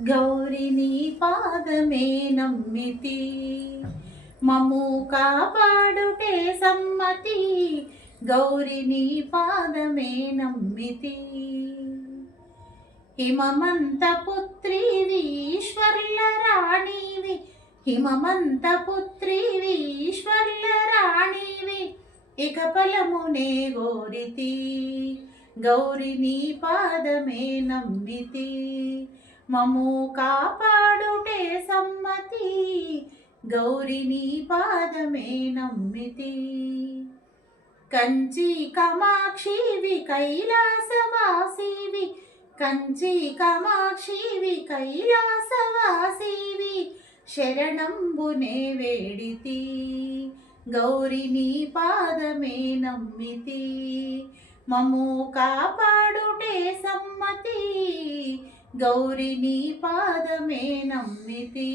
గౌరి నీ పాదమే నమ్మితి. మము కాపాడుటే సమ్మతి. గౌరి నీ పాదమే నమ్మితి. హిమమంత పుత్రివి ఈశ్వర్ల రాణివి. హిమమంత పుత్రివి ఈశ్వర్ల రాణివి. ఇక ఫలమునే గోరితి గౌరి నీ పాదమే నమ్మితి. మము కాపాడుటే సమ్మతి. గౌరిని పాదమే నమ్మితి. కంచి కమాక్షివి కైలాసవాసివి. కంచి కమాక్షివి కైలాసవాసివి. శరణంబునే వేడితి. గౌరిని పాదమే నమ్మితి. మము కాపా గౌరి నీ పాదమే నమ్మితి.